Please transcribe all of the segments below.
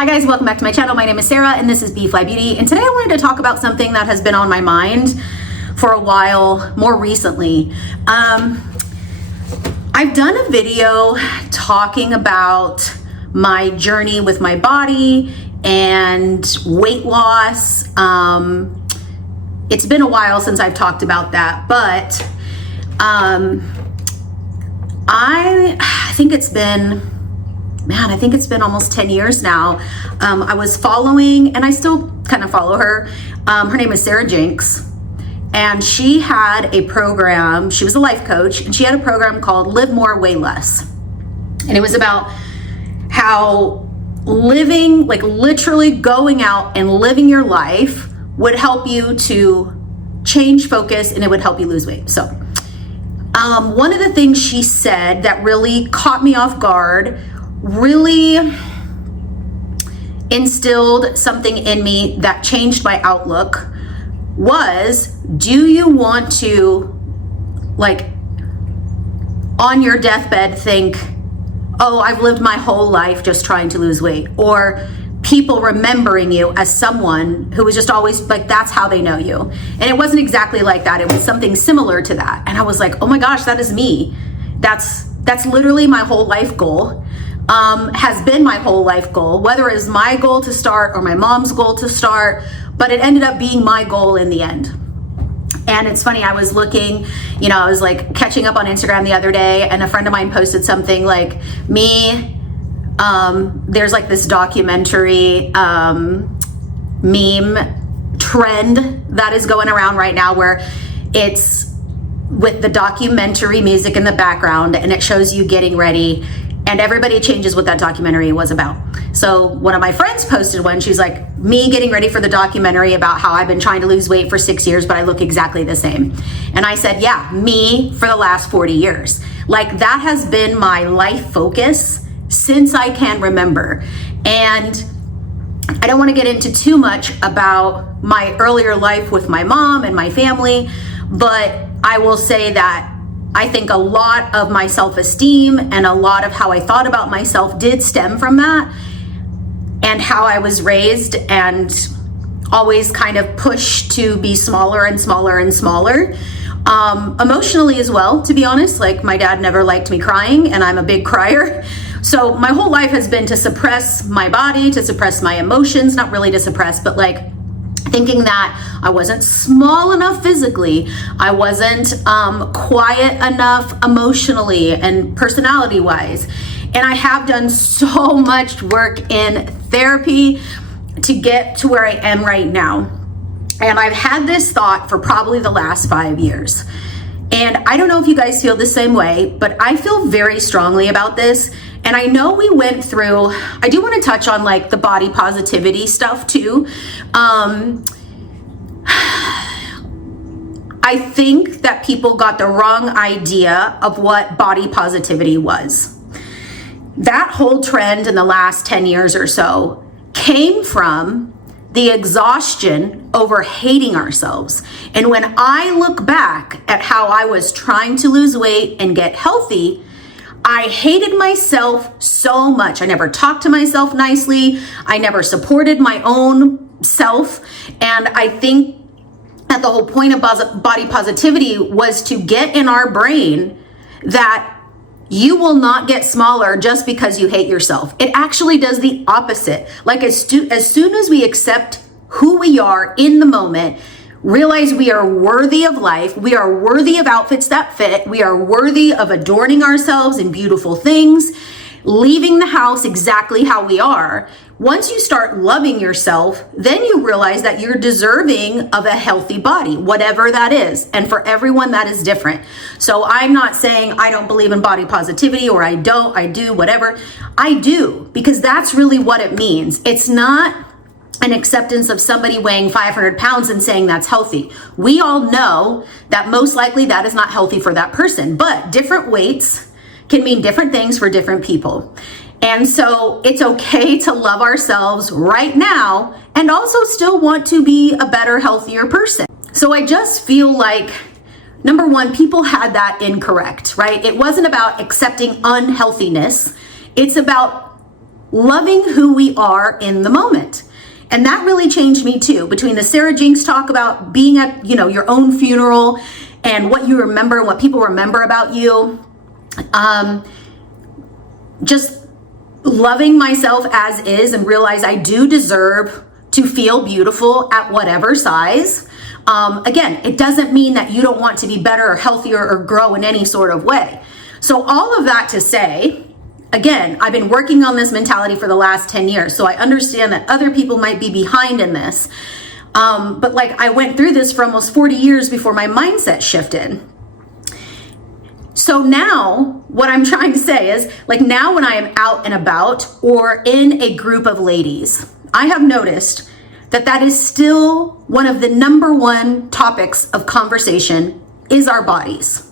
Hi guys, welcome back to my channel. My name is Sarah and this is B.fleye Beauty. And today I wanted to talk about something that has been on my mind for a while, more recently. I've done a video talking about my journey with my body and weight loss. It's been a while since I've talked about that, but I think it's been almost 10 years now. I was following, and I still kind of follow her. Her name is Sarah Jinks, and she had a program. She was a life coach, and she had a program called Live More, Weigh Less. And it was about how living, like literally going out and living your life would help you to change focus, and it would help you lose weight. So one of the things she said that really caught me off guard, really instilled something in me that changed my outlook, was, do you want to, like, on your deathbed think, oh, I've lived my whole life just trying to lose weight, or people remembering you as someone who was just always like, that's how they know you. And it wasn't exactly like that. It was something similar to that. And I was like, oh my gosh, that is me. That's literally my whole life goal. Has been my whole life goal, whether it is my goal to start or my mom's goal to start, but it ended up being my goal in the end. And it's funny, I was looking, I was like catching up on Instagram the other day, and a friend of mine posted something like, there's like this documentary meme trend that is going around right now where it's with the documentary music in the background and it shows you getting ready, and everybody changes what that documentary was about. So one of my friends posted one. She's like, me getting ready for the documentary about how I've been trying to lose weight for 6 years, but I look exactly the same. And I said, yeah, me for the last 40 years. Like, that has been my life focus since I can remember. And I don't want to get into too much about my earlier life with my mom and my family, but I will say that I think a lot of my self-esteem and a lot of how I thought about myself did stem from that, and how I was raised and always kind of pushed to be smaller and smaller and smaller. Emotionally as well, to be honest. Like, my dad never liked me crying, and I'm a big crier. So my whole life has been to suppress my body, to suppress my emotions, not really to suppress, but like thinking that I wasn't small enough physically, I wasn't quiet enough emotionally and personality wise. And I have done so much work in therapy to get to where I am right now. And I've had this thought for probably the last 5 years. And I don't know if you guys feel the same way, but I feel very strongly about this. And I know we went through, I do want to touch on like the body positivity stuff too. I think that people got the wrong idea of what body positivity was. That whole trend in the last 10 years or so came from the exhaustion over hating ourselves. And when I look back at how I was trying to lose weight and get healthy, I hated myself so much. I never talked to myself nicely. I never supported my own self. And I think that the whole point of body positivity was to get in our brain that you will not get smaller just because you hate yourself. It actually does the opposite. Like, as soon as we accept who we are in the moment, realize we are worthy of life, we are worthy of outfits that fit, we are worthy of adorning ourselves in beautiful things, leaving the house exactly how we are. Once you start loving yourself, then you realize that you're deserving of a healthy body, whatever that is. And for everyone, that is different. So I'm not saying I don't believe in body positivity, or I do, whatever. I do, because that's really what it means. It's not an acceptance of somebody weighing 500 pounds and saying that's healthy. We all know that most likely that is not healthy for that person, but different weights can mean different things for different people. And so it's okay to love ourselves right now and also still want to be a better, healthier person. So I just feel like, number one, people had that incorrect, right? It wasn't about accepting unhealthiness. It's about loving who we are in the moment. And that really changed me too. Between the Sarah Jinks talk about being at, your own funeral and what you remember and what people remember about you, just loving myself as is and realize I do deserve to feel beautiful at whatever size. Again, it doesn't mean that you don't want to be better or healthier or grow in any sort of way. So all of that to say, again, I've been working on this mentality for the last 10 years, so I understand that other people might be behind in this. But I went through this for almost 40 years before my mindset shifted. So now what I'm trying to say is, now when I am out and about or in a group of ladies, I have noticed that is still one of the number one topics of conversation is our bodies.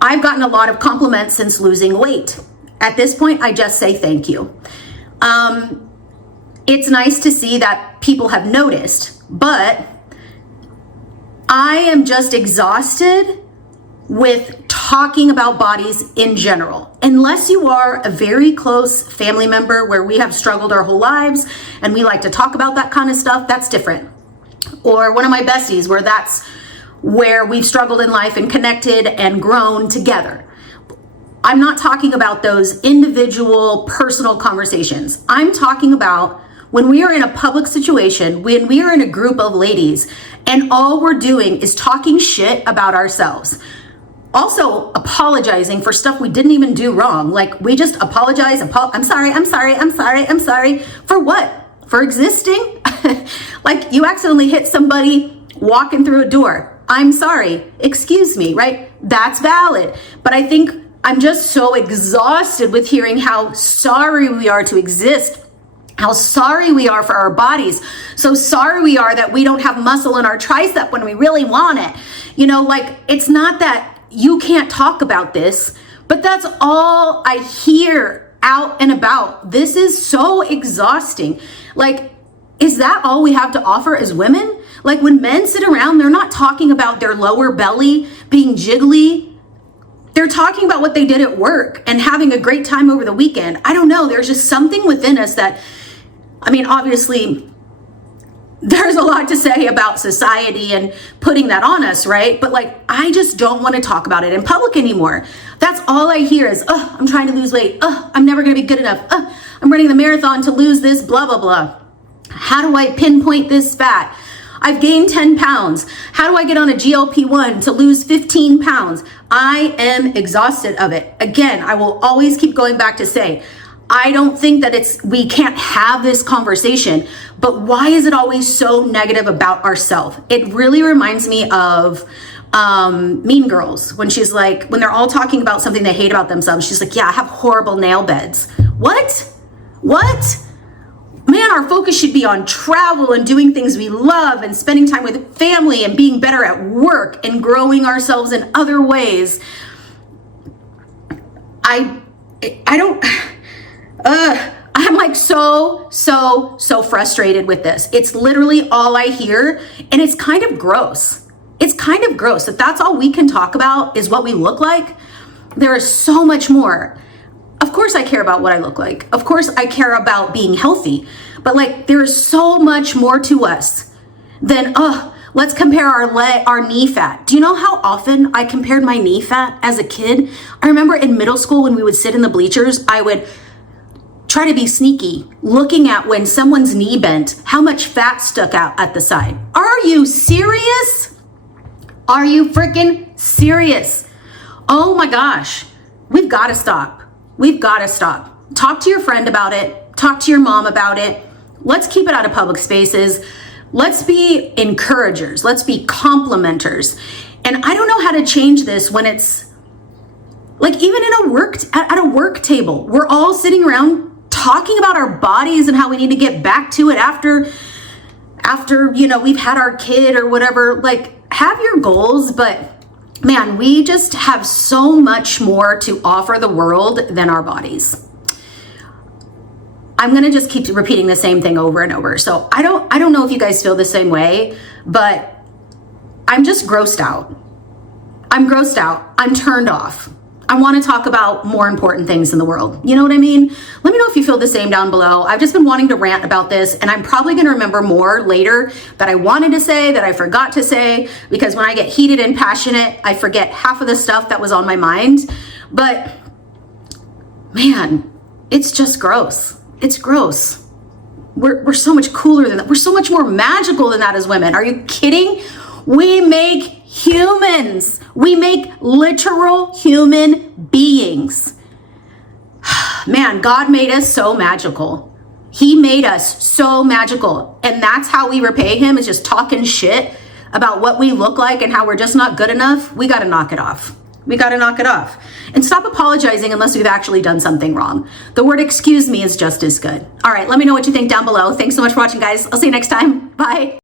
I've gotten a lot of compliments since losing weight. At this point, I just say thank you. It's nice to see that people have noticed, but I am just exhausted with talking about bodies in general. Unless you are a very close family member where we have struggled our whole lives and we like to talk about that kind of stuff, that's different. Or one of my besties where that's where we've struggled in life and connected and grown together. I'm not talking about those individual personal conversations. I'm talking about when we are in a public situation, when we are in a group of ladies, and all we're doing is talking shit about ourselves. Also apologizing for stuff we didn't even do wrong. We just apologize. I'm sorry. For what? For existing? You accidentally hit somebody walking through a door. I'm sorry. Excuse me, right? That's valid. But I think I'm just so exhausted with hearing how sorry we are to exist, how sorry we are for our bodies, so sorry we are that we don't have muscle in our tricep when we really want it. It's not that you can't talk about this, but that's all I hear out and about. This is so exhausting. Is that all we have to offer as women? When men sit around, they're not talking about their lower belly being jiggly. They're talking about what they did at work and having a great time over the weekend. I don't know. There's just something within us that, obviously, there's a lot to say about society and putting that on us, right? But I just don't want to talk about it in public anymore. That's all I hear is, I'm trying to lose weight. I'm never going to be good enough. I'm running the marathon to lose this, blah, blah, blah. How do I pinpoint this fat? I've gained 10 pounds. How do I get on a GLP-1 to lose 15 pounds? I am exhausted of it. Again, I will always keep going back to say, I don't think that we can't have this conversation, but why is it always so negative about ourselves? It really reminds me of Mean Girls when she's when they're all talking about something they hate about themselves. She's yeah, I have horrible nail beds. What? Man, our focus should be on travel and doing things we love and spending time with family and being better at work and growing ourselves in other ways. I'm so frustrated with this. It's literally all I hear, and it's kind of gross. It's kind of gross that that's all we can talk about is what we look like. There is so much more. Of course I care about what I look like. Of course I care about being healthy. But there is so much more to us than, let's compare our knee fat. Do you know how often I compared my knee fat as a kid? I remember in middle school when we would sit in the bleachers, I would try to be sneaky, looking at when someone's knee bent, how much fat stuck out at the side. Are you serious? Are you freaking serious? Oh my gosh, we've got to stop. We've got to stop. Talk to your friend about it. Talk to your mom about it. Let's keep it out of public spaces. Let's be encouragers. Let's be complimenters. And I don't know how to change this when it's even at a work table, we're all sitting around talking about our bodies and how we need to get back to it after we've had our kid or whatever. Have your goals, but man, we just have so much more to offer the world than our bodies. I'm going to just keep repeating the same thing over and over. So I don't know if you guys feel the same way, but I'm just grossed out. I'm grossed out. I'm turned off. I want to talk about more important things in the world. You know what I mean? Let me know if you feel the same down below. I've just been wanting to rant about this, and I'm probably going to remember more later that I wanted to say, that I forgot to say, because when I get heated and passionate, I forget half of the stuff that was on my mind. But man, it's just gross. It's gross. We're so much cooler than that. We're so much more magical than that as women. Are you kidding? We make humans. We make literal human beings. Man, God made us so magical. He made us so magical. And that's how we repay him, is just talking shit about what we look like and how we're just not good enough. We got to knock it off. We got to knock it off. And stop apologizing unless we've actually done something wrong. The word excuse me is just as good. All right, let me know what you think down below. Thanks so much for watching, guys. I'll see you next time. Bye.